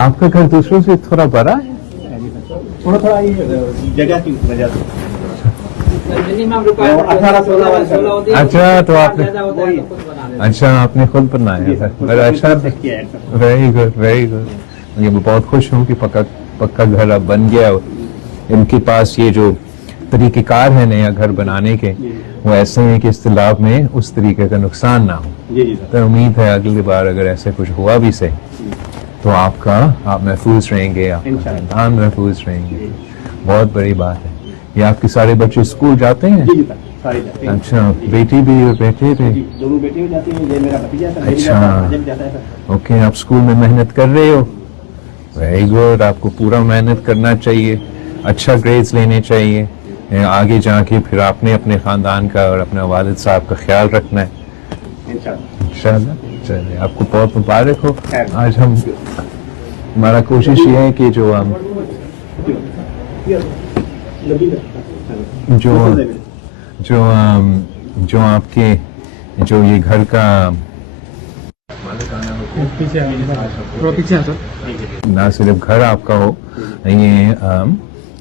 आपका घर दूसरों से थोड़ा बड़ा है? थोड़ा थोड़ा ये जगह की वजह से मिनिमम रिक्वायरमेंट 18-16 अच्छा, तो आपने ज्यादा होता है तो खुद बना लेते अच्छा आपने खुद बनाया था। बड़ा अच्छा, वेरी गुड वेरी गुड। मैं बहुत खुश हूँ कि पक्का पक्का घर अब बन गया। इनके पास ये जो तरीक़ेकार है नया घर बनाने के, वो ऐसे हैं कि इस तालाब में उस तरीके का नुकसान ना हो। जी सर। तो उम्मीद है अगली बार अगर ऐसे कुछ हुआ भी सही तो आप महफूज रहेंगे, आपका खानदान महफूज रहेंगे। बहुत बड़ी बात है। ये आपके सारे बच्चे स्कूल जाते हैं? जी सर, सारे जाते हैं। अच्छा, बेटी भी और बेटे भी? दोनों बेटी भी जाती हैं, ये मेरा भतीजा सर। अच्छा। जाता है सर। ओके, आप स्कूल में मेहनत कर रहे हो? Very good. आपको पूरा मेहनत करना चाहिए, अच्छा ग्रेड्स लेने चाहिए। आगे जाके फिर आपने अपने खानदान का और अपने वालिद साहब का ख्याल रखना है इंशाल्लाह। चलिए, आपको बहुत मुबारक हो। आज हमारा कोशिश ये है कि जो आपके जो ये घर का ना सिर्फ घर आपका हो, ये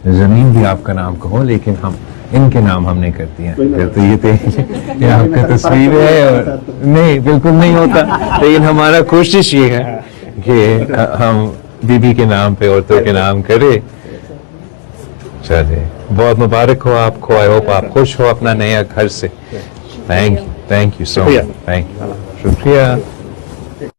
जमीन भी आपका नाम का हो, लेकिन हम इनके नाम हमने कर दिया। तो ये आपका तस्वीर है और नहीं, बिल्कुल नहीं होता। लेकिन हमारा कोशिश ये है कि हम बीबी के नाम पे औरतों के नाम करें। चलिए, बहुत मुबारक हो आपको। आई होप आप खुश हो अपना नया घर से। Thank you so much. Thank you, शुक्रिया।